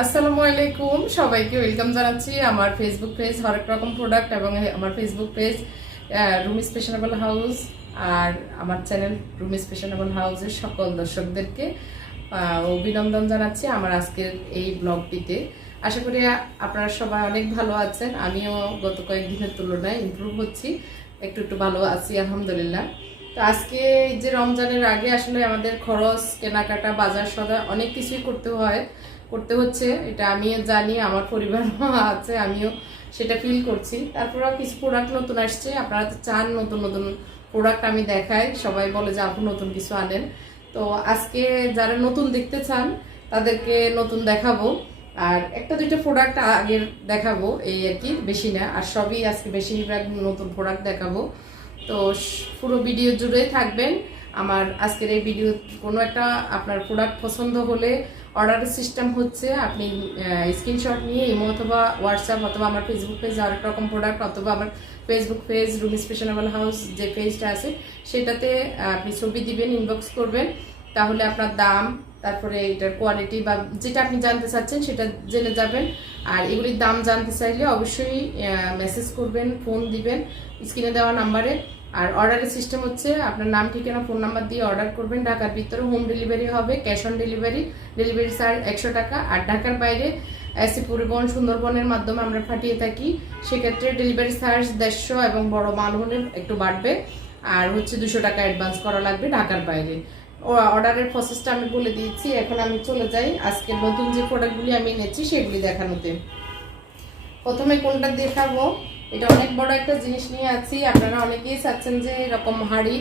আসসালামু আলাইকুম। সবাইকে ওয়েলকাম জানাচ্ছি আমার ফেসবুক পেজ হরেক রকম প্রোডাক্ট এবং আমার Facebook page Rumi fashionable house আর আমার চ্যানেল রুমি স্পেশনেবল হাউসের সকল দর্শকদেরকে অভিনন্দন জানাচ্ছি আমার আজকের এই ব্লগটিতে আশা করি আপনারা সবাই অনেক ভালো আছেন। আমিও গত কয়েকদিনের তুলনায় ইমপ্রুভ হচ্ছি। একটু একটু ভালো আছি, আলহামদুলিল্লাহ। তো আজকে যে রমজানের আগে আসলে আমাদের খরচ, কেনাকাটা, বাজার সদা অনেক কিছুই করতে হয়। করতে হচ্ছে, এটা আমিও জানি, আমার পরিবারও আছে, আমিও সেটা ফিল করছি। তারপরেও কিছু প্রোডাক্ট নতুন আসছে, আপনারা তো চান নতুন নতুন প্রোডাক্ট আমি দেখাই, সবাই বলে যে আপু নতুন কিছু আনেন। তো আজকে যারা নতুন দেখতে চান, তাদেরকে নতুন দেখাবো। আর একটা দুইটা প্রোডাক্ট আগের দেখাবো, এই আর কি, বেশি না, আর সবই আজকে বেশিরভাগ নতুন প্রোডাক্ট দেখাবো। তো পুরো ভিডিও জুড়েই থাকবেন। আমার আজকের এই ভিডিও কোনো একটা আপনার প্রোডাক্ট পছন্দ হলে অর্ডারের সিস্টেম হচ্ছে আপনি স্ক্রিনশট নিয়ে ইমো অথবা হোয়াটসঅ্যাপ অথবা আমার ফেসবুক পেজ আরেক রকম প্রোডাক্ট অথবা আমার Facebook page Rumi fashionable house যে পেজটা আছে, সেটাতে আপনি ছবি দিবেন ইনবক্স করবেন। তাহলে আপনার দাম, তারপরে এটার কোয়ালিটি বা যেটা আপনি জানতে চাচ্ছেন সেটা জেনে যাবেন। আর এগুলির দাম জানতে চাইলে অবশ্যই মেসেজ করবেন ফোন দিবেন স্ক্রিনে দেওয়া নাম্বারে আর অর্ডারের সিস্টেম হচ্ছে আপনার নাম, ঠিকানা, ফোন নাম্বার দিয়ে অর্ডার করবেন। ঢাকার ভিতরে হোম ডেলিভারি হবে, cash on delivery. Delivery charge একশো টাকা। আর ঢাকার বাইরে এসি পরিবহন সুন্দরবনের মাধ্যমে আমরা পাঠিয়ে থাকি। সেক্ষেত্রে ডেলিভারি চার্জ দেড়শো এবং বড় মাল হলে একটু বাড়বে। আর হচ্ছে দুশো টাকা অ্যাডভান্স করা লাগবে ঢাকার বাইরে। অর্ডারের প্রসেসটা আমি বলে দিয়েছি। এখন আমি চলে যাই। আজকে নতুন যে প্রোডাক্টগুলি আমি এনেছি, সেগুলি দেখানোতে। প্রথমে কোনটা দেখাবো? এটা অনেক বড় একটা জিনিস নিয়ে আছি। আপনারা অনেকেই চাচ্ছেন যে এরকম হাড়ি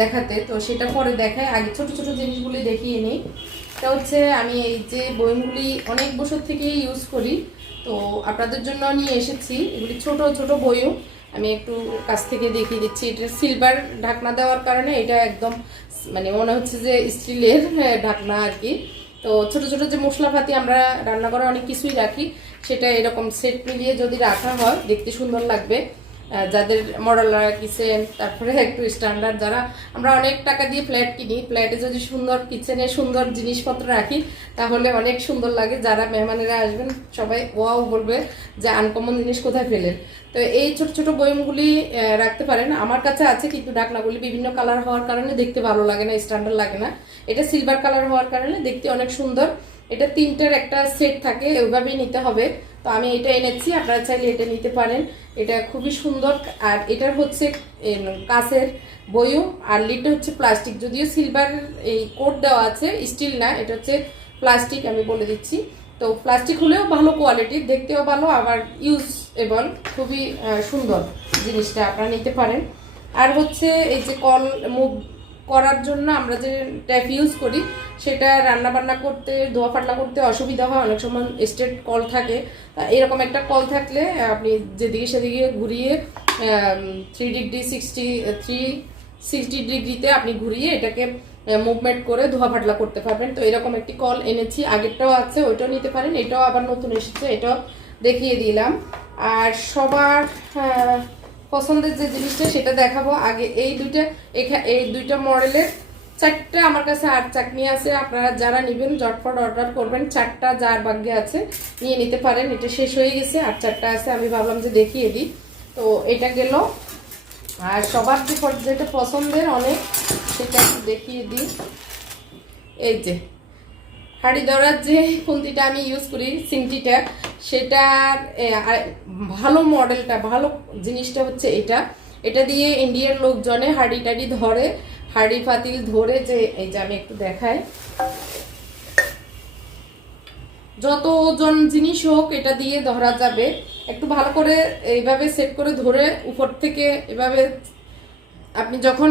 দেখাতে। তো সেটা পরে দেখায় আগে ছোট ছোট জিনিসগুলি দেখিয়ে নিই। এটা হচ্ছে আমি এই যে বইমগুলি অনেক বছর থেকে ইউজ করি। তো আপনাদের জন্য নিয়ে এসেছি। এগুলি ছোট ছোট বইও। আমি একটু কাছ থেকে দেখিয়ে দিচ্ছি। এটা সিলভার ঢাকনা দেওয়ার কারণে এটা একদম মানে মনে হচ্ছে যে স্টিলের ঢাকনা আর কি। তো ছোট ছোট যে মশলাপাতি আমরা রান্না করে অনেক কিছুই রাখি। সেটা এরকম সেট মিলিয়ে যদি রাখা হয়, দেখতে সুন্দর লাগবে। যাদের মডেলার কিচেন তারপরে একটু স্ট্যান্ডার্ড যারা, আমরা অনেক টাকা দিয়ে ফ্ল্যাট কিনি। ফ্ল্যাটে যদি সুন্দর কিচেনে সুন্দর জিনিসপত্র রাখি, তাহলে অনেক সুন্দর লাগে। যারা মেহমানেরা আসবেন, সবাই ওয়াও বলবে যে আনকমন জিনিস কোথায় ফেলেন তো এই ছোট ছোট বয়মগুলি রাখতে পারেন। আমার কাছে আছে কিন্তু ডাকনাগুলি বিভিন্ন কালার হওয়ার কারণে দেখতে ভালো লাগে না স্ট্যান্ডার্ড লাগে না। এটা সিলভার কালার হওয়ার কারণে দেখতে অনেক সুন্দর। এটা তিনটার একটা সেট থাকে ওইভাবেই নিতে হবে। তো আমি এটা এনেছি, আপনারা চাইলে এটা নিতে পারেন। এটা খুবই সুন্দর, আর এটার হচ্ছে কাঁচের বইও, আর লিডটা হচ্ছে প্লাস্টিক। যদিও সিলভার এই কোট দেওয়া আছে স্টিল না, এটা হচ্ছে প্লাস্টিক, আমি বলে দিচ্ছি। তো প্লাস্টিক হলেও ভালো কোয়ালিটির দেখতেও ভালো, আবার ইউজ এবং খুবই সুন্দর জিনিসটা আপনারা নিতে পারেন। আর হচ্ছে এই যে কল মুভ করার জন্য আমরা যে ট্যাপ ইউজ করি, সেটা রান্না বান্না করতে, ধোয়া ফাটলা করতে অসুবিধা হয়, অনেক সময় স্টেট কল থাকে। তা এরকম একটা কল থাকলে আপনি যেদিকে সেদিকে ঘুরিয়ে three degree sixty three sixty ডিগ্রিতে আপনি ঘুরিয়ে এটাকে মুভমেন্ট করে ধোয়া ফাটলা করতে পারবেন। তো এরকম একটি কল এনেছি। আগেরটাও আছে, ওইটাও নিতে পারেন। এটাও আবার নতুন এসেছে, এটাও দেখিয়ে দিলাম। আর সবার পছন্দের যে জিনিসটা সেটা দেখাবো। আগে এই দুইটা এই দুইটা মডেলের চারটা আমার কাছে আট চাকনি আছে। আপনারা যারা নেবেন জটফট অর্ডার করবেন। চারটা যার ভাগ্যে আছে, নিয়ে নিতে পারেন। এটা শেষ হয়ে গেছে, আর চারটা আছে, আমি ভাবলাম যে দেখিয়ে দিই। তো এটা গেল। আর সবার যেটা পছন্দের অনেক, সেটা একটু দেখিয়ে দিই। এই যে হাড়ি ধরার যে খুন্তিটা আমি ইউজ করি, সিমটিটা সেটার ভালো মডেলটা, ভালো জিনিসটা হচ্ছে এটা। এটা দিয়ে ইন্ডিয়ার লোকজনে হাড়ি টাড়ি ধরে, হাড়ি ফাতিল ধরে যে, এই যে আমি একটু দেখাই। যত ওজন জিনিস হোক, এটা দিয়ে ধরা যাবে। একটু ভালো করে এইভাবে সেট করে ধরে উপর থেকে এভাবে আপনি যখন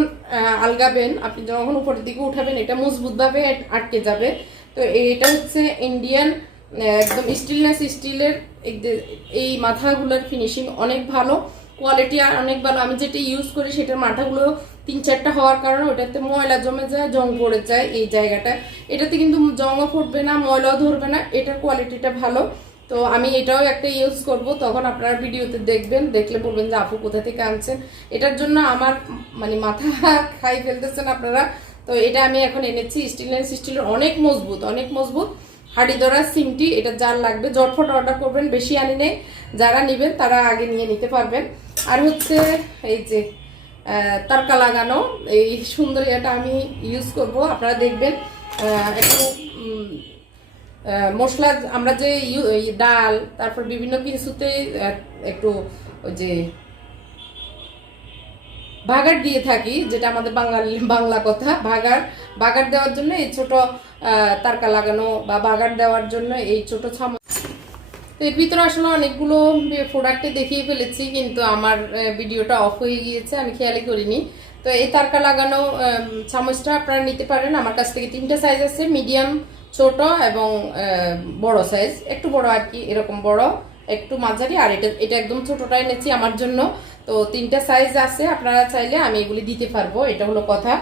আলগাবেন, আপনি যখন উপরের দিকে উঠাবেন, এটা মজবুতভাবে আটকে যাবে। তো এটা হচ্ছে ইন্ডিয়ান একদম স্টিলনেস স্টিলের এই মাথাগুলোর ফিনিশিং অনেক ভালো কোয়ালিটি আর অনেক ভালো। আমি যেটা ইউজ করি সেটার মাথাগুলো তিন চারটা হওয়ার কারণে ওটাতে ময়লা জমে যায়, জং পড়ে যায় এই জায়গাটা এটাতে কিন্তু জংও ফুটবে না, ময়লাও ধরবে না, এটার কোয়ালিটিটা ভালো। তো আমি এটাও একটা ইউজ করব, তখন আপনারা ভিডিওতে দেখবেন, দেখলে বলবেন যে আপু কোথা থেকে আনছেন। এটার জন্য আমার মানে মাথা খাই ফেলতেছেন আপনারা। তো এটা আমি এখন এনেছি স্টিল স্টিলের অনেক মজবুত অনেক মজবুত। হাড়ি ধরা সিমটি, এটা যার লাগবে। জটফট অর্ডার করবেন, বেশি আনি নেই। যারা নেবেন, তারা আগে নিয়ে নিতে পারবেন। আর হচ্ছে, এই যে তারকা লাগানো, এই সুন্দর এটা আমি ইউজ করব। আপনারা দেখবেন একটু মশলা, আমরা যে ডাল, তারপর বিভিন্ন কিছুতে একটু যে ভাগার দিয়ে থাকি, যেটা আমাদের বাঙালি বাংলা কথা। ভাগার ভাগার দেওয়ার জন্য এই ছোট তারকা লাগানো বা বাগার দেওয়ার জন্য এই ছোট চামচ তো এর ভিতরে আসলে অনেকগুলো প্রোডাক্টে দেখিয়ে ফেলেছি, কিন্তু আমার ভিডিওটা অফ হয়ে গিয়েছে, আমি খেয়ালই করিনি। তো এই তারকা লাগানো চামচটা আপনারা নিতে পারেন। আমার কাছ থেকে তিনটা সাইজ আছে মিডিয়াম ছোট এবং বড় সাইজ একটু বড় আর কি, এরকম বড়, একটু মাঝারি, আর এটা এটা একদম ছোটটা এনেছি আমার জন্য। তো তিনটা সাইজ আছে, আপনারা চাইলে আমি এগুলি দিতে পারব, এটা হলো কথা।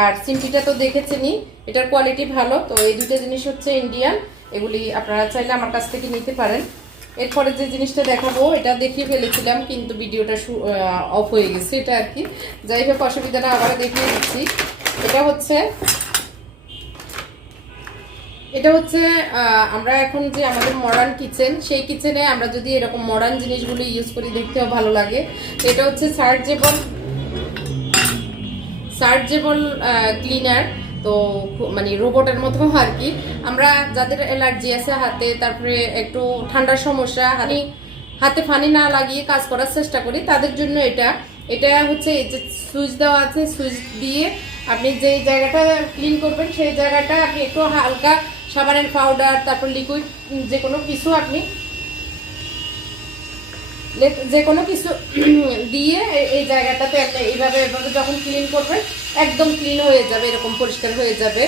আর সিমটিটা তো দেখেছেনই, এটার কোয়ালিটি ভালো, তো এই দুটো জিনিস হচ্ছে ইন্ডিয়ান এগুলি আপনারা চাইলে আমার কাছ থেকে নিতে পারেন। এরপরে যে জিনিসটা দেখাবো, এটা দেখিয়ে ফেলেছিলাম, কিন্তু ভিডিওটা অফ হয়ে গেছে এটা আর কি। যাই হোক, অসুবিধা না আবার দেখিয়ে দিচ্ছি। এটা হচ্ছে এটা হচ্ছে আমরা এখন যে আমাদের মডার্ন কিচেন সেই কিচেনে আমরা যদি এরকম মডার্ন জিনিসগুলো ইউজ করি, দেখতেও ভালো লাগে। এটা হচ্ছে সার্জেবল সার্জেবল ক্লিনার তো মানে রোবটের মতো আর কি। আমরা যাদের অ্যালার্জি আছে হাতে, তারপরে একটু ঠান্ডার সমস্যা, হাতে হাতে ফানি না লাগিয়ে কাজ করার চেষ্টা করি, তাদের জন্য এটা। এটা হচ্ছে এই যে সুইচ দেওয়া আছে, সুইচ দিয়ে আপনি যেই জায়গাটা ক্লিন করবেন, সেই জায়গাটা আপনি একটু হালকা সাবানের পাউডার তারপর লিকুইড যে কোনো কিছু আপনি যে কোনো কিছু দিয়ে এই জায়গাটাতে এইভাবে, এভাবে যখন ক্লিন করবেন একদম ক্লিন হয়ে যাবে, এরকম পরিষ্কার হয়ে যাবে।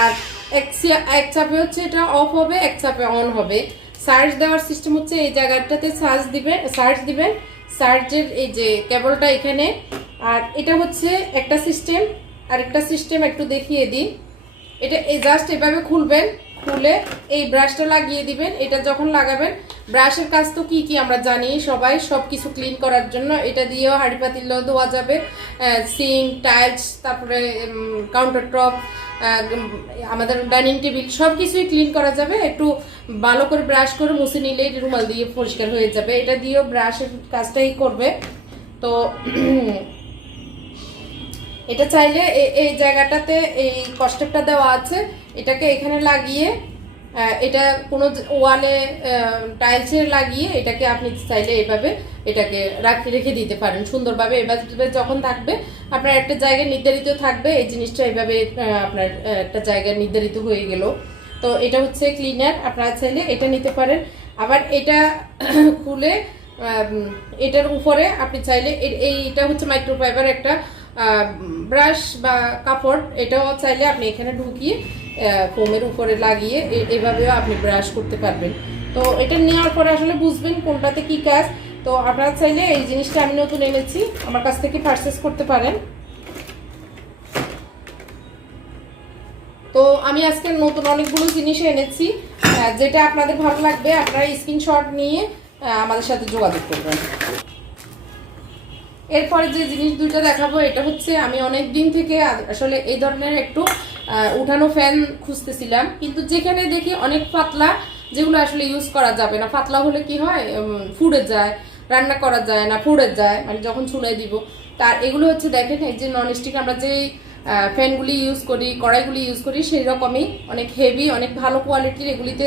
আর এক চাপে হচ্ছে এটা অফ হবে, এক চাপে অন হবে। সার্চ দেওয়ার সিস্টেম হচ্ছে এই জায়গাটাতে সার্চ দিবেন সার্চ দিবেন। সার্চের এই যে কেবলটা এখানে। আর এটা হচ্ছে একটা সিস্টেম আর একটা সিস্টেম একটু দেখিয়ে দিই। এটা এই জাস্ট এভাবে খুলবেন, খুলে এই ব্রাশটা লাগিয়ে দিবেন। এটা যখন লাগাবেন ব্রাশের কাজ তো কি কি আমরা জানি সবাই সব কিছু ক্লিন করার জন্য। এটা দিয়েও হাঁড়ি পাতিল ধোয়া যাবে সিং টাইলস তারপরে কাউন্টার টপ আমাদের ডাইনিং টেবিল সব কিছুই ক্লিন করা যাবে। একটু ভালো করে ব্রাশ করে মুছে নিলেই রুমাল দিয়ে পরিষ্কার হয়ে যাবে। এটা দিয়েও ব্রাশের কাজটাই করবে। তো এটা চাইলে এই জায়গাটাতে এই কস্টেপটা দেওয়া আছে। এটাকে এখানে লাগিয়ে এটা কোনো ওয়ালে টাইলসে লাগিয়ে এটাকে আপনি চাইলে এভাবে এটাকে রাখি, রেখে দিতে পারেন সুন্দরভাবে। এভাবে যখন থাকবে, আপনার একটা জায়গায় নির্ধারিত থাকবে, এই জিনিসটা এভাবে আপনার একটা জায়গায় নির্ধারিত হয়ে গেল। তো এটা হচ্ছে ক্লিনার, আপনারা চাইলে এটা নিতে পারেন। আবার এটা খুলে এটার উপরে আপনি চাইলে এইটা হচ্ছে মাইক্রোফাইবার একটা ব্রাশ বা কাপড়, এটাও চাইলে আপনি এখানে ঢুকিয়ে ফোমের উপরে লাগিয়ে এভাবেও আপনি ব্রাশ করতে পারবেন। তো এটা নেওয়ার পরে আসলে বুঝবেন কোনটাতে কি কাজ। তো আপনারা চাইলে এই জিনিসটা আমি নতুন এনেছি, আমার কাছ থেকে পারচেস করতে পারেন। তো আমি আজকে নতুন অনেকগুলো জিনিস এনেছি যেটা আপনাদের ভালো লাগবে, আপনারা স্ক্রিনশট নিয়ে আমাদের সাথে যোগাযোগ করবেন। এরপরে যে জিনিস দুইটা দেখাবো, এটা হচ্ছে আমি অনেক দিন থেকে আসলে এই ধরনের একটু উঠানো ফ্যান খুঁজতেছিলাম। কিন্তু যেখানে দেখি অনেক পাতলা, যেগুলো আসলে ইউজ করা যাবে না। পাতলা হলে কি হয়? ফুড়ে যায়, রান্না করা যায় না, ফুড়ে যায় মানে যখন চুলায় দিব। তার এগুলো হচ্ছে দেখেন, এই যে নন স্টিক আমরা যেই ফ্যানগুলি ইউজ করি, কড়াইগুলি ইউজ করি সেই রকমই অনেক হেভি অনেক ভালো কোয়ালিটির এগুলিতে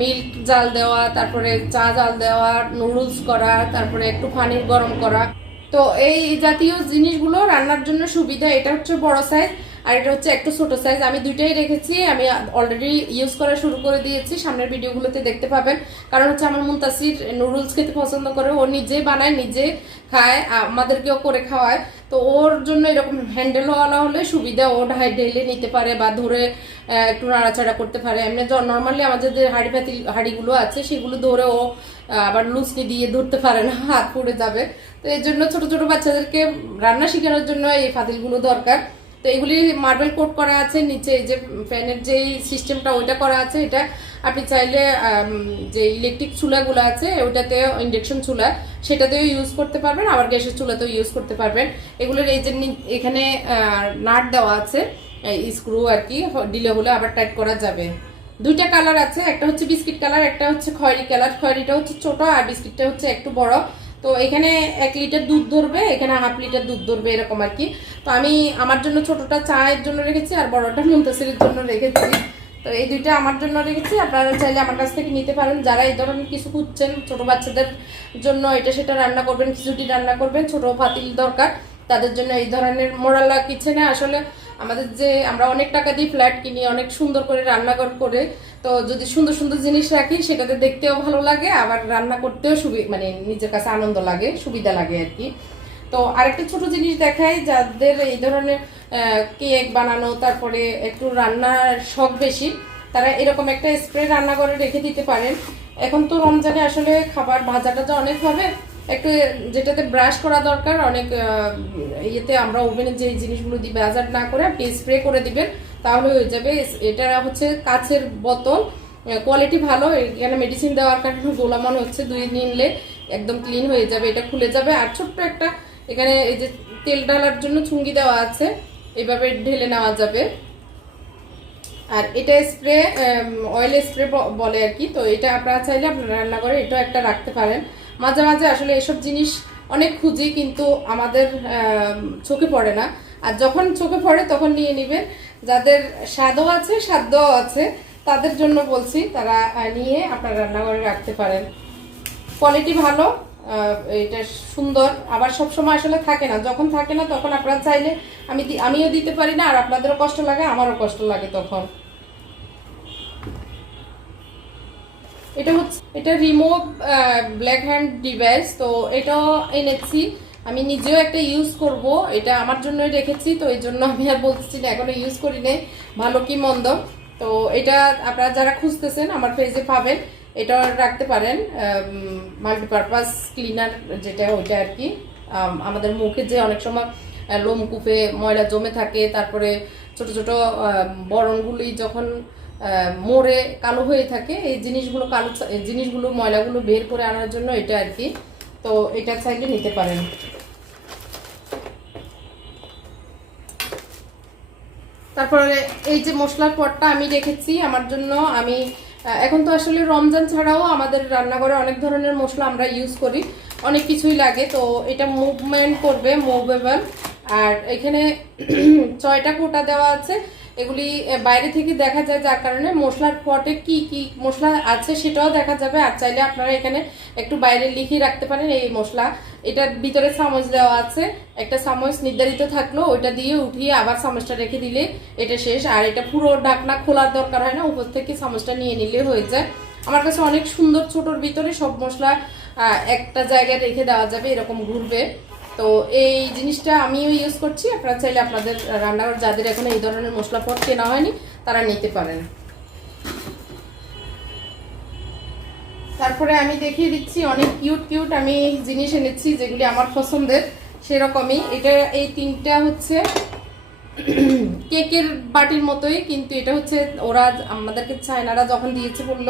মিল্ক জাল দেওয়া, তারপরে চা জাল দেওয়া নুডলস করা, তারপরে একটু পানির গরম করা। তো এই জাতীয় জিনিসগুলো রান্নার জন্য সুবিধা, এটা হচ্ছে বড় সাইজ আর এটা হচ্ছে একটু ছোট সাইজ আমি দুইটাই রেখেছি, আমি অলরেডি ইউজ করা শুরু করে দিয়েছি, সামনের ভিডিওগুলোতে দেখতে পাবেন। কারণ হচ্ছে আমার মুন্তাসির নুডলস খেতে পছন্দ করে, ও নিজে বানায়, নিজে খায়, আমাদেরকেও করে খাওয়ায়। তো ওর জন্য এরকম হ্যান্ডেল হওয়ালা হলে সুবিধা, ও ঢাই ঢেলে নিতে পারে বা ধরে একটু নাড়াচাড়া করতে পারে। এমনি নর্মালি আমাদের হাঁড়ি পাতি হাঁড়িগুলো আছে, সেগুলো ধরে ও আবার লুচকি দিয়ে ধরতে পারে না, হাত পড়ে যাবে। তো এই জন্য ছোট ছোট বাচ্চাদেরকে রান্না শেখানোর জন্য এই ফাতিলগুলো দরকার। তো এগুলি মার্বেল কোট করা আছে, নিচে এই যে ফ্যানের যে সিস্টেমটা ওইটা করা আছে, এটা আপনি চাইলে যে ইলেকট্রিক চুলাগুলো আছে ওইটাতে ইন্ডাকশন চুলা, সেটাতেও ইউজ করতে পারবেন, আবার গ্যাসের চুলাতেও ইউজ করতে পারবেন। এগুলোর এই যে এখানে নাট দেওয়া আছে স্ক্রু আর কি, ডিলে হলে আবার টাইট করা যাবে। দুইটা কালার আছে, একটা হচ্ছে বিস্কিট কালার, একটা হচ্ছে খয়েরি কালার। খয়েরিটা হচ্ছে ছোট আর বিস্কিটটা হচ্ছে একটু বড়। তো এখানে এক লিটার দুধ ধরবে, এখানে হাফ লিটার দুধ ধরবে, এরকম আর কি। তো আমি আমার জন্য ছোটটা চায়ের জন্য রেখেছি আর বড়টা মুন্তাসিরের জন্য রেখেছি। তো এই দুইটা আমার জন্য রেখেছি, আপনারা চাইলে আমার কাছ থেকে নিতে পারেন। যারা এই ধরনের কিছু খুঁজছেন, ছোট বাচ্চাদের জন্য এটা সেটা রান্না করবেন, খিচুড়ি রান্না করবেন, ছোট পাতিল দরকার। তাদের জন্য এই ধরনের মোরালা কিচেনে আসলে আমাদের যে আমরা অনেক টাকা দিয়ে ফ্ল্যাট কিনি, অনেক সুন্দর করে রান্নাঘর করে, তো যদি সুন্দর সুন্দর জিনিস রাখি, সেটাতে দেখতেও ভালো লাগে, আবার রান্না করতেও সুবি মানে নিজের কাছে আনন্দ লাগে, সুবিধা লাগে আর কি। তো আরেকটা ছোট জিনিস দেখাই, যাদের এই ধরনের কেক বানানো, তারপরে একটু রান্নার শখ বেশি, তারা এরকম একটা স্প্রে রান্নাঘরে রেখে দিতে পারেন। এখন তো রমজানে আসলে খাবার ভাজা টাজা অনেক হবে একটু যেটাতে ব্রাশ করা দরকার, অনেক ইয়েতে আমরা ওভেনে যে জিনিসগুলো দিই বাজার না করে আপনি স্প্রে করে দিবেন, তাহলে হয়ে যাবে। এটা হচ্ছে কাছের বোতল কোয়ালিটি ভালো, এখানে মেডিসিন দেওয়ার কারণে গোলামান হচ্ছে, দুই নিলে একদম ক্লিন হয়ে যাবে, এটা খুলে যাবে। আর ছোট্ট একটা, এখানে এই যে তেল ঢালার জন্য চুঙ্গি দেওয়া আছে, এভাবে ঢেলে নেওয়া যাবে। আর এটা স্প্রে অয়েল স্প্রে বলে আর কি, তো এটা আপনারা চাইলে আপনারা রান্না করে এটা একটা রাখতে পারেন। মাঝে মাঝে আসলে এসব জিনিস অনেক খুঁজি, কিন্তু আমাদের চোখে পড়ে না। আর যখন চোখে পড়ে তখন নিয়ে নেবেন। যাদের স্বাদও আছে সাধ্যও আছে, তাদের জন্য বলছি, তারা নিয়ে আপনার রান্নাঘরে রাখতে পারেন। কোয়ালিটি ভালো এটা সুন্দর। আবার সব সময় আসলে থাকে না। যখন থাকে না, তখন আপনারা চাইলে আমি আমিও দিতে পারি না, আর আপনাদেরও কষ্ট লাগে, আমারও কষ্ট লাগে তখন। এটা হচ্ছে, এটা রিমুভ ব্ল্যাক হ্যান্ড ডিভাইস তো এটাও এনেছি। আমি নিজেও একটা ইউজ করব, এটা আমার জন্যই রেখেছি, তো এই জন্য আমি আর বলতেছি না, এখনও ইউজ করি নাই, ভালো কি মন্দ। তো এটা আপনারা যারা খুঁজতেছেন, আমার পেজে পাবেন, এটা রাখতে পারেন মাল্টিপারপাস ক্লিনার যেটা, ওইটা আর কি। আমাদের মুখে যে অনেক সময় লোম কূপে ময়লা জমে থাকে, তারপরে ছোট ছোট বরণগুলি যখন মরে কালো হয়ে থাকে। এই জিনিসগুলো কালো জিনিসগুলো, ময়লাগুলো বের করে আনার জন্য এটা আর কি। তো এটা চাইলে নিতে পারেন। তারপরে এই যে মশলার পটটা আমি রেখেছি, আমার জন্য আমি এখন তো আসলে রমজান ছাড়াও আমাদের রান্নাঘরে অনেক ধরনের মশলা আমরা ইউজ করি। অনেক কিছুই লাগে, তো এটা মুভমেন্ট করবে মুভেবল আর এখানে ছয়টা কোটা দেওয়া আছে। এগুলি বাইরে থেকে দেখা যায় যার কারণে মশলার পটে কি কি মশলা আছে সেটাও দেখা যাবে। আর চাইলে আপনারা এখানে একটু বাইরে লিখে রাখতে পারেন এই মশলা। এটার ভিতরে চামচ দেওয়া আছে। একটা চামচ নির্ধারিত থাকল, ওইটা দিয়ে উঠিয়ে আবার চামচটা রেখে দিলে এটা শেষ। আর এটা পুরো ঢাকনা খোলার দরকার হয় না, উপর থেকে চামচটা নিয়ে নিলে হয়ে যায়। আমার কাছে অনেক সুন্দর ছোটোর ভিতরে সব মশলা একটা জায়গায় রেখে দেওয়া যাবে, এরকম ঘুরবে। তো এই জিনিসটা আমিও ইউজ করছি। আপনারা চাইলে আপনাদের রান্নাঘর যাদের এখন এই ধরনের মশলা পট কেনা হয়নি, তারা নিতে পারেন। তারপরে আমি দেখিয়ে দিচ্ছি, অনেক কিউট কিউট আমি জিনিস এনেছি যেগুলি আমার পছন্দের, সেরকমই। এটা এই তিনটা হচ্ছে কেকের বাটির মতোই, কিন্তু এটা হচ্ছে ওরা আমাদেরকে চায়নারা যখন দিয়েছে বলল,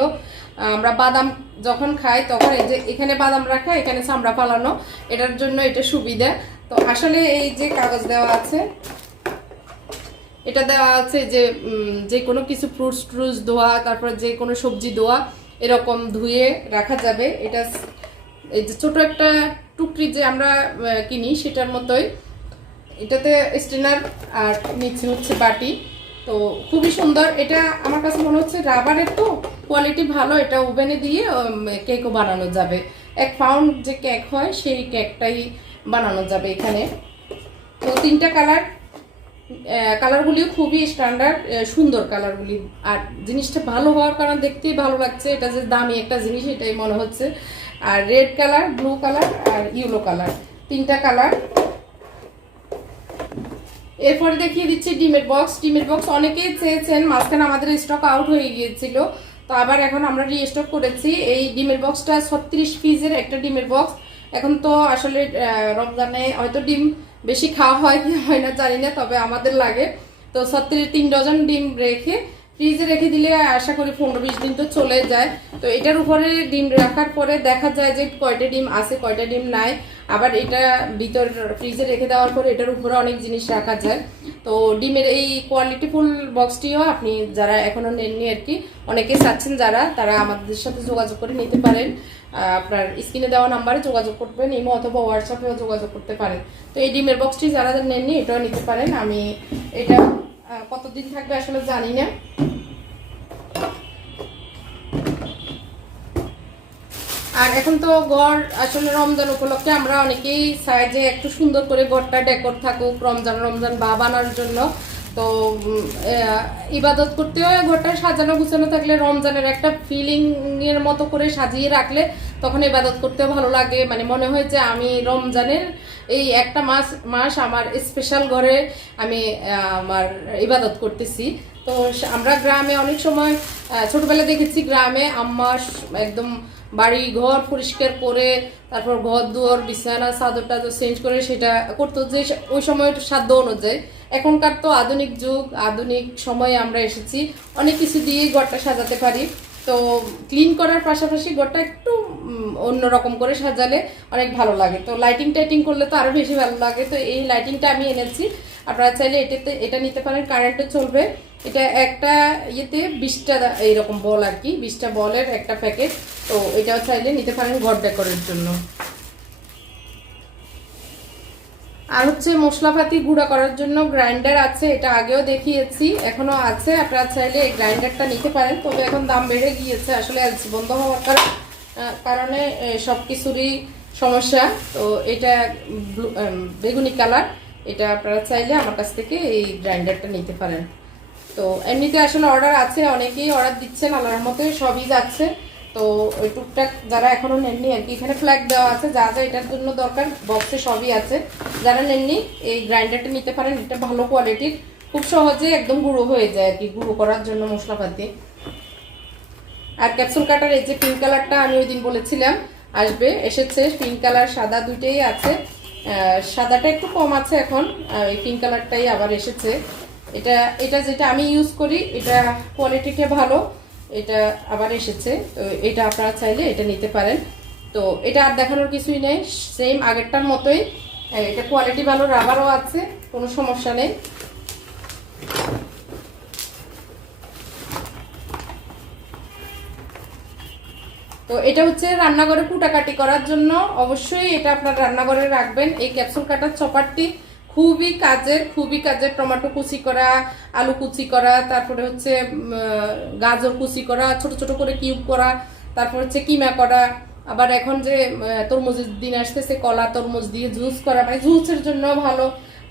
আমরা বাদাম যখন খাই তখন এই যে এখানে বাদাম রাখা, এখানে চামড়া পালানো এটার জন্য এটা সুবিধা। তো আসলে এই যে কাগজ দেওয়া আছে, এটা দেওয়া আছে যে যে কোনো কিছু ফ্রুটস ট্রুটস ধোয়া, তারপর যে কোনো সবজি ধোয়া, এরকম ধুয়ে রাখা যাবে। এটা এই যে ছোট একটা টুকরি যে আমরা কিনি, সেটার মতোই। এটাতে স্টেনার আর নিচে হচ্ছে বাটি। তো খুবই সুন্দর। এটা আমার কাছে মনে হচ্ছে রাবারের তো কোয়ালিটি ভালো, এটা ওভেনে দিয়ে কেকও বানানো যাবে। এক পাউন্ড যে কেক হয়, সেই কেকটাই বানানো যাবে এখানে। তো তিনটা কালার কালারগুলিও খুবই স্ট্যান্ডার্ড সুন্দর কালারগুলি আর জিনিসটা ভালো হওয়ার কারণে দেখতেই ভালো লাগছে। এটা যে দামি একটা জিনিস, এটাই মনে হচ্ছে। আর রেড কালার ব্লু কালার আর ইয়েলো কালার তিনটা কালার এরপরে দেখিয়ে দিচ্ছি ডিমের বক্স ডিমের বক্স অনেকেই চেয়েছেন, মাঝখানে আমাদের স্টক আউট হয়ে গিয়েছিল। তো আবার এখন আমরা রিস্টক করেছি। এই ডিমের বক্সটা ছত্রিশ পিসের একটা ডিমের বক্স এখন তো আসলে রমজানে হয়তো ডিম বেশি খাওয়া হয় কি হয় না জানি না, তবে আমাদের লাগে। তো ছত্রিশ, তিন ডজন ডিম রেখে ফ্রিজে রেখে দিলে আশা করি পনেরো বিশ দিন তো চলে যায়। তো এটার উপরে ডিম রাখার পরে দেখা যায় যে কয়টা ডিম আছে, কয়টা ডিম নাই। আবার এটা ভিতর ফ্রিজে রেখে দেওয়ার পরে এটার উপরে অনেক জিনিস রাখা যায়। তো ডিমের এই কোয়ালিটিফুল বক্সটিও আপনি যারা এখনও নেননি আর কি, অনেকে চাচ্ছেন যারা, তারা আমাদের সাথে যোগাযোগ করে নিতে পারেন। আপনার স্ক্রিনে দেওয়া নাম্বারে যোগাযোগ করবেন, ইমো অথবা হোয়াটসঅ্যাপেও যোগাযোগ করতে পারেন। তো এই ডিমের বক্সটি যারা নেননি, এটাও নিতে পারেন। আমি এটা কতদিন থাকবে আসলে জানি না। আর এখন তো গড় আসলে রমজান উপলক্ষে আমরা অনেকেই চাই যে একটু সুন্দর করে গড়টা ডেকোর থাকুক, রমজান রমজান বা বানার জন্য। তো ইবাদত করতে হয়, ঘরটা সাজানো, গুছানো থাকলে রমজানের একটা ফিলিং এর মতো করে সাজিয়ে রাখলে তখন ইবাদত করতেও ভালো লাগে। মানে মনে হয় যে আমি রমজানের এই একটা মাস মাস আমার স্পেশাল ঘরে আমি আমার ইবাদত করতেছি। তো আমরা গ্রামে অনেক সময় ছোটবেলা দেখেছি গ্রামে আম্মা একদম বাড়ি ঘর পরিষ্কার করে, তারপর ঘর দুয়ার বিছানা, চাদর টাদর চেঞ্জ করে সেটা করতো যে ওই সময় সাধ্য অনুযায়ী। এখনকার তো আধুনিক যুগ, আধুনিক সময়ে আমরা এসেছি। অনেক কিছু দিয়ে ঘরটা সাজাতে পারি। তো ক্লিন করার পাশাপাশি ঘরটা একটু অন্যরকম করে সাজালে অনেক ভালো লাগে। তো লাইটিং টাইটিং করলে তো আরও বেশি ভালো লাগে। তো এই লাইটিংটা আমি এনেছি। আপনারা চাইলে এটাতে, এটা নিতে পারেন। কারেন্টও চলবে। এটা একটা ইয়েতে বিশটা এইরকম বল আর কি, বিশটা বলের একটা প্যাকেট। তো এটাও চাইলে নিতে পারেন ঘর ডেকোরের জন্য। আর হচ্ছে মশলাপাতি গুঁড়া করার জন্য গ্রাইন্ডার আছে, এটা আগেও দেখিয়েছি, এখনও আছে, আপনারা চাইলে এই গ্রাইন্ডারটা নিতে পারেন। তবে এখন দাম বেড়ে গিয়েছে, আসলে এলসি বন্ধ হওয়ার কার- কারণে সব কিছুরই সমস্যা। তো এটা বেগুনি কালার, এটা আপনারা চাইলে আমার কাছ থেকে এই গ্রাইন্ডারটা নিতে পারেন। তো এমনিতে আসলে অর্ডার আছে, অনেকেই অর্ডার দিচ্ছেন, আল্লাহর মতে সবই যাচ্ছে। তো ওই টুকটাক যারা এখনও নেননি আর কি, এখানে ফ্ল্যাগ দেওয়া আছে, যা যা এটার জন্য দরকার বক্সে সবই আছে। যারা নেননি, এই গ্রাইন্ডারটা নিতে পারেন, এটা ভালো কোয়ালিটির খুব সহজে একদম গুঁড়ো হয়ে যায় আর কি, গুঁড়ো করার জন্য মশলাপাতি। আর ক্যাপসুল কাটার এই যে পিঙ্ক কালারটা আমি ওই দিন বলেছিলাম, আসবে, এসেছে পিঙ্ক কালার সাদা দুইটাই আছে। সাদাটা একটু কম আছে এখন এই পিঙ্ক কালারটাই আবার এসেছে। এটা এটা যেটা আমি ইউজ করি, এটা কোয়ালিটিটা ভালো, এটা আবার এসেছে। তো এটা আপনারা চাইলে এটা নিতে পারেন। তো এটা আর দেখানোর কিছুই নেই সেম আগেরটার মতোই। এটা কোয়ালিটি ভালো রাবারও আছে, কোনো সমস্যা নেই। তো এটা হচ্ছে রান্নাঘরে কুটাকাটি করার জন্য। অবশ্যই এটা আপনার রান্নাঘরে রাখবেন। এই ক্যাপসুল কাটার চপারটি খুবই কাজের খুবই কাজের টমেটো কুচি করা, আলু কুচি করা, তারপরে হচ্ছে গাজর কুচি করা, ছোট ছোট করে কিউব করা, তারপর হচ্ছে কিমা করা, আবার এখন যে তরমুজের দিন আসতেছে, কলা তরমুজ দিয়ে জুস করা মানে জুসের জন্য ভালো।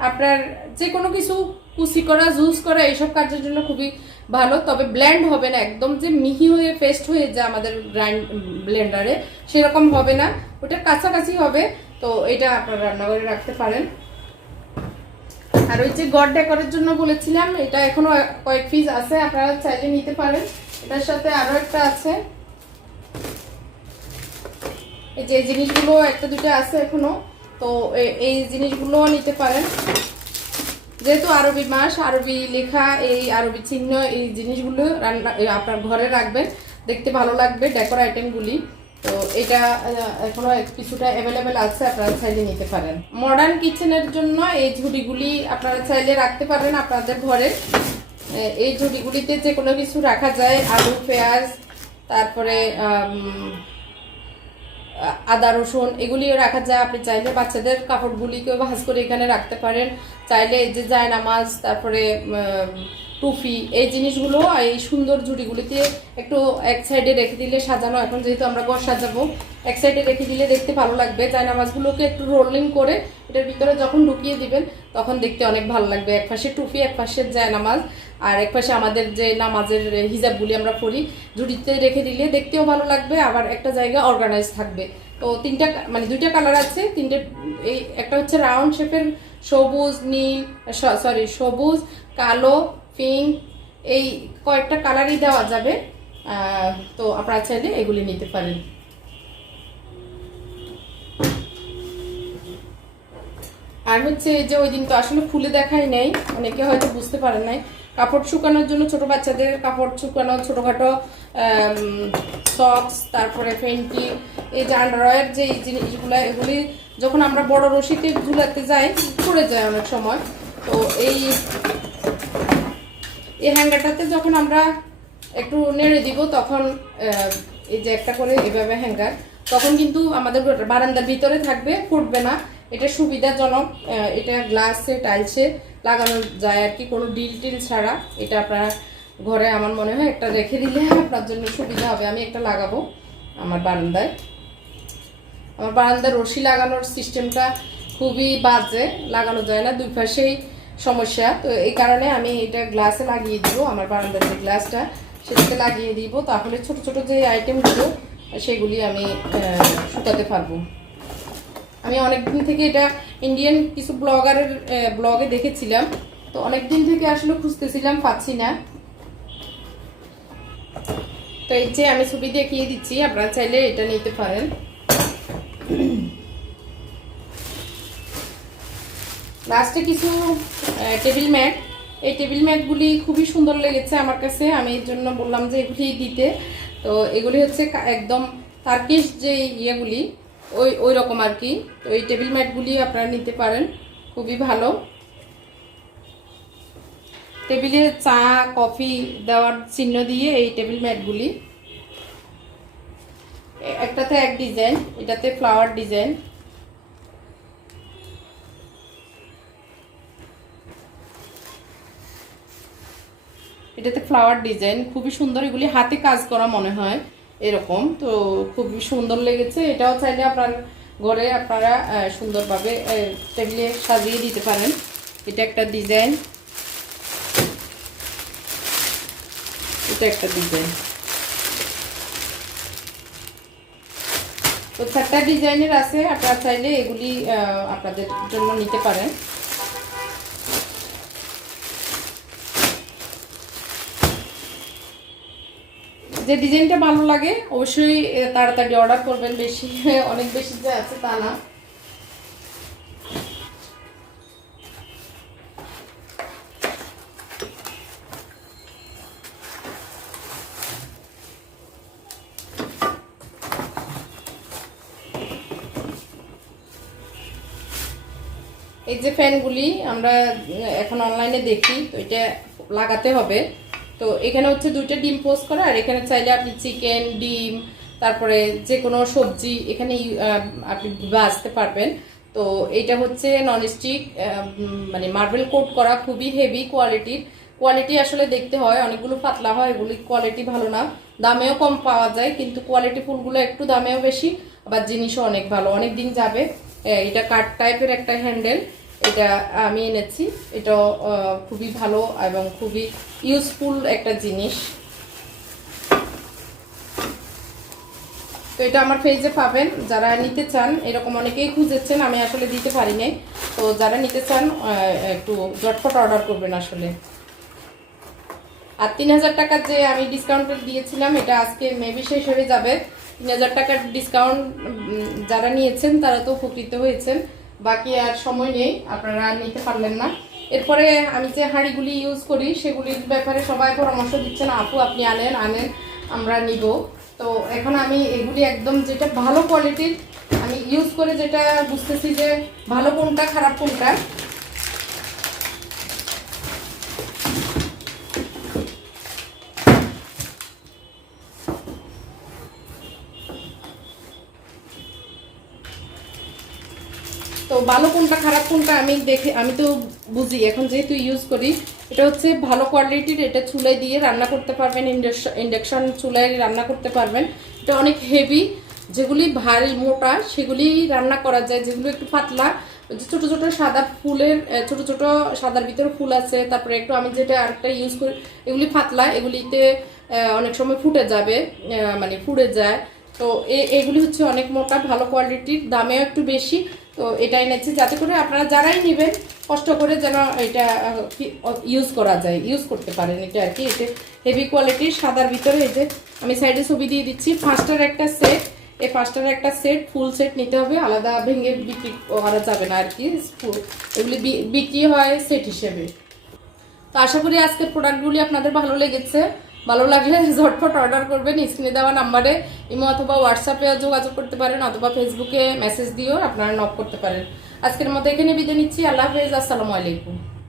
আপনার যে কোনো কিছু কুচি করা, জুস করা, এইসব কাজের জন্য খুবই ভালো, তবে ব্ল্যান্ড হবে না, একদম যে মিহি হয়ে পেস্ট হয়ে যায় আমাদের গ্রাইন্ড ব্লেন্ডারে সেরকম হবে না। ওটা কাছাকাছি হবে, তো এটা আপনার রান্নাঘরে রাখতে পারেন। আর ওই যে গড ডেকোরের জন্য বলেছিলাম, এটা এখনও কয়েক পিস আছে, আপনারা চাইলে নিতে পারেন। এটার সাথে আরও একটা আছে। এই যে জিনিসগুলো, একটা দুটো আছে এখনও। তো এই জিনিসগুলো নিতে পারেন। যেহেতু আরবি মাস, আরবি লেখা, এই আরবি চিহ্ন, এই জিনিসগুলো রান্না আপনার ঘরে রাখবেন। দেখতে ভালো লাগবে ডেকোর আইটেমগুলি। তো এটা এখনও কিছুটা অ্যাভেলেবেল আছে, আপনারা চাইলে নিতে পারেন। মডার্ন কিচেনের জন্য এই ঝুড়িগুলি আপনারা চাইলে রাখতে পারেন আপনাদের ঘরে। এই ঝুড়িগুলিতে যে কোনো কিছু রাখা যায়, আলু, পেঁয়াজ, তারপরে আদা, রসুন, এগুলিও রাখা যায়। আপনি চাইলে বাচ্চাদের কাপড়গুলিকেও ভাঁজ করে এখানে রাখতে পারেন। চাইলে এই যে জায়নামাজ, তারপরে টুপি, এই জিনিসগুলো এই সুন্দর ঝুড়িগুলিতে একটু এক সাইডে রেখে দিলে সাজানো। এখন যেহেতু আমরা ঘর সাজাবো, এক সাইডে রেখে দিলে দেখতে ভালো লাগবে। জায়নামাজগুলোকে একটু রোলিং করে এটার ভিতরে যখন ঢুকিয়ে দিবেন, তখন দেখতে অনেক ভালো লাগবে। এক পাশে টুপি, এক পাশে জায়নামাজ আর এক পাশে আমাদের যে নামাজের হিজাবগুলি আমরা পড়ি ঝুড়িতে রেখে দিলে দেখতেও ভালো লাগবে। আবার একটা জায়গা অর্গানাইজ থাকবে। তো তিনটা মানে দুইটা কালার আছে, তিনটে, এই একটা হচ্ছে রাউন্ড শেপের সবুজ, নীল সরি সবুজ, কালো পিঙ্ক এই কয়েকটা কালারই দেওয়া যাবে। তো আপনারা চাইলে এগুলি নিতে পারেন। আর হচ্ছে যে ওই দিন তো আসলে খুলে দেখাই নাই, অনেকে হয়তো বুঝতে পারে নাই। কাপড় শুকানোর জন্য ছোট বাচ্চাদের কাপড় শুকানো, ছোটোখাটো সক্স তারপরে ফেন্টি এই যে আন্ডারওয়্যার যে এই জিনিসগুলো এগুলি যখন আমরা বড় রশিতে ঝুলাতে যাই, পড়ে যায় অনেক সময়। তো এই এই হ্যাঙ্গারটাতে যখন আমরা একটু নেড়ে দিব, তখন এই যে একটা করে এভাবে হ্যাঙ্গার, তখন কিন্তু আমাদের বারান্দার ভিতরে থাকবে, ফুটবে না। এটা সুবিধাজনক এটা গ্লাসে, টাইলসে লাগানো যায় আর কি, কোনো ডিল টিল ছাড়া। এটা আপনার ঘরে আমার মনে হয় একটা রেখে দিলে আপনার জন্য সুবিধা হবে। আমি একটা লাগাবো আমার বারান্দায়। আমার বারান্দার রশি লাগানোর সিস্টেমটা খুবই বাজে, লাগানো যায় না। দুই পাশেই সমস্যা। তো এই কারণে আমি এটা গ্লাসে লাগিয়ে দিব, আমার বারান্দার যে গ্লাসটা সেটাতে লাগিয়ে দিব। তাহলে ছোট ছোট যে আইটেমগুলো সেগুলি আমি শুকাতে পারব। আমি অনেকদিন থেকে এটা ইন্ডিয়ান কিছু ব্লগারের ব্লগে দেখেছিলাম। তো অনেক দিন থেকে আসলে খুঁজতেছিলাম, পাচ্ছি না। তো এই যে আমি ছবি দেখিয়ে দিচ্ছি, আপনারা চাইলে এটা নিতে পারেন। লাস্টে কিছু টেবিল ম্যাট এই টেবিল ম্যাটগুলি খুবই সুন্দর লেগেছে আমার কাছে। আমি এর জন্য বললাম যে এগুলি দিতে। তো এগুলি হচ্ছে একদম তার্কিশ যে ইয়েগুলি, ওই ওই রকম আর কি। তো এই টেবিল ম্যাটগুলি আপনারা নিতে পারেন। খুবই ভালো। টেবিলে চা, কফি দেওয়ার চিহ্ন দিয়ে এই টেবিল ম্যাটগুলি একটাতে এক ডিজাইন এটাতে ফ্লাওয়ার ডিজাইন এটাতে ফ্লাওয়ার ডিজাইন খুবই সুন্দর, এগুলি হাতে কাজ করা মনে হয়, এরকম। তো খুবই সুন্দর লেগেছে। এটাও চাইলে আপনার ঘরে আপনারা সুন্দরভাবে টেবিলে সাজিয়ে দিতে পারেন। এটা একটা ডিজাইন এটা একটা ডিজাইন তো চারটা ডিজাইনের আছে, আপনারা চাইলে এগুলি আপনাদের জন্য নিতে পারেন। যে ডিজাইনটা ভালো লাগে, অবশ্যই তাড়াতাড়ি অর্ডার করবেন বেশি, অনেক বেশি যে আছে তা না। এই যে ফ্যানগুলি আমরা এখন অনলাইনে দেখি, তো এটা লাগাতে হবে। তো এখানে হচ্ছে দুইটা ডিম পোস্ট করা, আর এখানে চাইলে আপনি চিকেন, ডিম, তারপরে যে কোনো সবজি এখানে আপনি বাজতে পারবেন। তো এটা হচ্ছে ননস্টিক মানে মার্বেল কোট করা, খুবই হেভি কোয়ালিটির কোয়ালিটি আসলে দেখতে হয়, অনেকগুলো পাতলা হয়, এগুলি কোয়ালিটি ভালো না। দামেও কম পাওয়া যায়, কিন্তু কোয়ালিটি ফুলগুলো একটু দামেও বেশি, আবার জিনিসও অনেক ভালো। অনেক দিন যাবে এটা কাঠ টাইপের একটা হ্যান্ডেল এটা আমি এনেছি। এটা খুবই ভালো এবং খুবই ইউজফুল একটা জিনিস। তো এটা আমার পেজে পাবেন। যারা নিতে চান, এরকম অনেকেই খুঁজেছেন, আমি আসলে দিতে পারি নাই। তো যারা নিতে চান একটু জটপট অর্ডার করবেন আসলে। আর তিন হাজার টাকার যে আমি ডিসকাউন্ট দিয়েছিলাম, এটা আজকে মেবি শেষ হয়ে যাবে। তিন হাজার টাকার ডিসকাউন্ট যারা নিয়েছেন, তারা তো উপকৃত হয়েছেন। বাকি আর সময় নেই, আপনারা নিতে পারলেন না। এরপরে আমি যে হাঁড়িগুলি ইউজ করি, সেগুলির ব্যাপারে সবাই পরামর্শ দিচ্ছেন, আপু, আপনি আনেন আনেন, আমরা নিব। তো এখন আমি এগুলি একদম যেটা ভালো কোয়ালিটির আমি ইউজ করে যেটা বুঝতেছি যে ভালো কোনটা, খারাপ কোনটা ভালো কোনটা, খারাপ কোনটা আমি দেখে, আমি তো বুঝি। এখন যেহেতু ইউজ করি, এটা হচ্ছে ভালো কোয়ালিটির এটা চুলায় দিয়ে রান্না করতে পারবেন ইন্ডাকশন চুলায় রান্না করতে পারবেন। এটা অনেক হেভি যেগুলি ভারী, মোটা, সেগুলি রান্না করা যায়, যেগুলো একটু পাতলা। ছোট ছোট সাদা ফুলের ছোট ছোট সাদার ভিতরে ফুল আছে, তারপরে একটু আমি যেটা আরেকটা ইউজ করি, এগুলি পাতলা, এগুলিতে অনেক সময় ফুটে যাবে মানে ফুটে যায়। তো এগুলি হচ্ছে অনেক মোটা, ভালো কোয়ালিটির দামেও একটু বেশি। তো এটা এনেছি যাতে করে আপনারা যারাই নেবেন, কষ্ট করে যেন এটা ইউজ করা যায় ইউজ করতে পারেন। এটা আর কি এতে হেভি কোয়ালিটির সাদার ভিতরে, এই যে আমি সাইডে ছবি দিয়ে দিচ্ছি। ফার্স্টার একটা সেট এই ফার্স্টার একটা সেট ফুল সেট নিতে হবে। আলাদা ভেঙে বিক্রি করা যাবে না আর কি। এগুলি বিক্রি হয় সেট হিসেবে। তো আশা করি আজকের প্রোডাক্টগুলি আপনাদের ভালো লেগেছে। ভালো লাগলে ঝটফট অর্ডার করবেন। স্ক্রিনে দেওয়া নাম্বারে ইমো অথবা হোয়াটসঅ্যাপে যোগাযোগ করতে পারেন অথবা ফেসবুকে মেসেজ দিয়েও আপনারা নক করতে পারেন। আজকের মতো এখানে বিদায় নিচ্ছি। আল্লাহ হাফেজ। আসসালামু আলাইকুম।